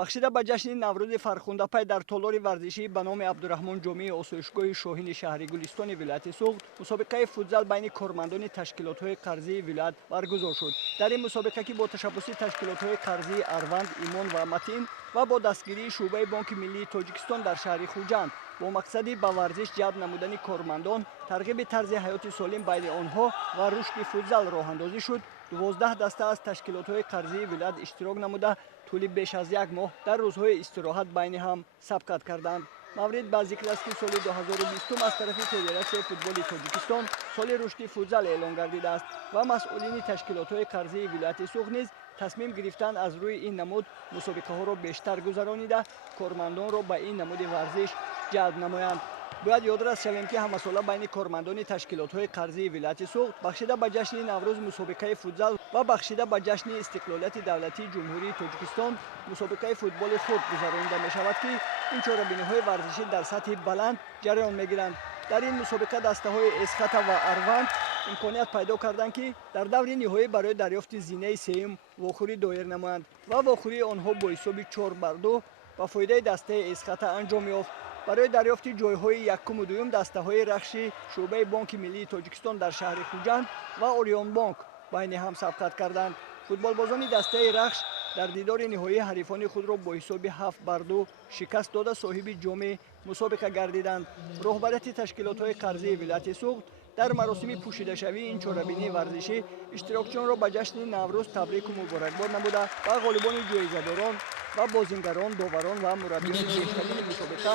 бахшида ба ҷашни наврӯзи фархундапай дар толори варзишӣ ба номи абдураҳмон ҷомии осоишгоҳи шоҳини шаҳри гулистони вилояти суғд мусобиқаи футзал байни кормандони ташкилотҳои қарзии вилоят баргузор шуд. Дар ин мусобиқа ки бо ташаббуси ташкилотҳои қарзии Арванд, Имон ва Матин ва бо дастгирии шуъбаи Бонки миллии Тоҷикистон дар шаҳри Хуҷанд бо мақсади ба варзиш ҷалб намудани кормандон, тарғиби тарзи ҳаёти солим байни онҳо ва рушди футзал роҳандозӣ шуд. 12 даста аз ташкилотҳои қарзии вилоят иштирок намуда тӯли беш аз як моҳ дар рӯзҳои истироҳат байни ҳам сабқат карданд. маврид ба зикр аст ки соли 2020 аз тарафи Федератсияи футболи Тоҷикистон соли рушди футзал эълон гардидааст ва масъулини ташкилотҳои қарзии вилояти суғд низ тасмим гирифтанд аз рӯи ин намуд мусобиқаҳоро бештар гузаронида кормандонро ба ин намуди варзиш ҷалб намоянд. бояд ёдрас шавем ки ҳамасола байни кормандони ташкилотҳои қарзии вилояти суғд бахшида ба ҷашни наврӯз мусобиқаи футзал ва бахшида ба ҷашни истиқлолияти давлатии ҷумҳурии Тоҷикистон мусобиқаи футболи хурд гузаронида мешавад ки ин чорабиниҳои варзишӣ дар сатҳи баланд ҷараён мегиранд. дар ин мусобиқа дастаҳои Эсхата ва Арванд имконият пайдо карданд ки дар даври ниҳоӣ барои дарёфти зинаи сеюм вохӯрӣ доир намоянд ва вохӯрии онҳо бо ҳисоби 4-2 ба фоидаи дастаи Эсхата анҷом ёфт. барои дарёфти ҷойҳои якуму дуюм дастаҳои рахши шуъбаи Бонки миллии Тоҷикистон дар шаҳри Хуҷанд ва Орион Бонк байни ҳам сабқат карданд. футболбозони дастаи рахш дар дидори ниҳоӣ ҳарифони худро бо ҳисоби 7-2 шикаст дода соҳиби ҷоми мусобиқа гардиданд. роҳбарияти ташкилотҳои қарзии вилояти суғд дар маросими пӯшидашавии ин чорабинии варзишӣ иштирокчиёнро ба ҷашни наврӯз табрику муборакбод намуда ба ғолибони ҷоизадорон ва бозингарон, доварон ва мураббиёни беҳтарини мусобиқа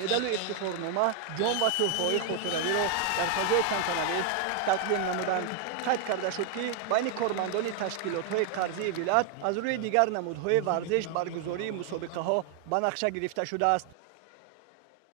медалу ифтихорнома, ҷом ва тӯҳфаҳои хотиравиро дар фазои тантанавӣ тақдим намуданд. қайд карда шуд ки байни кормандони ташкилотҳои қарзии вилоят аз рӯи дигар намудҳои варзиш баргузории мусобиқаҳо ба нақша гирифта шудааст.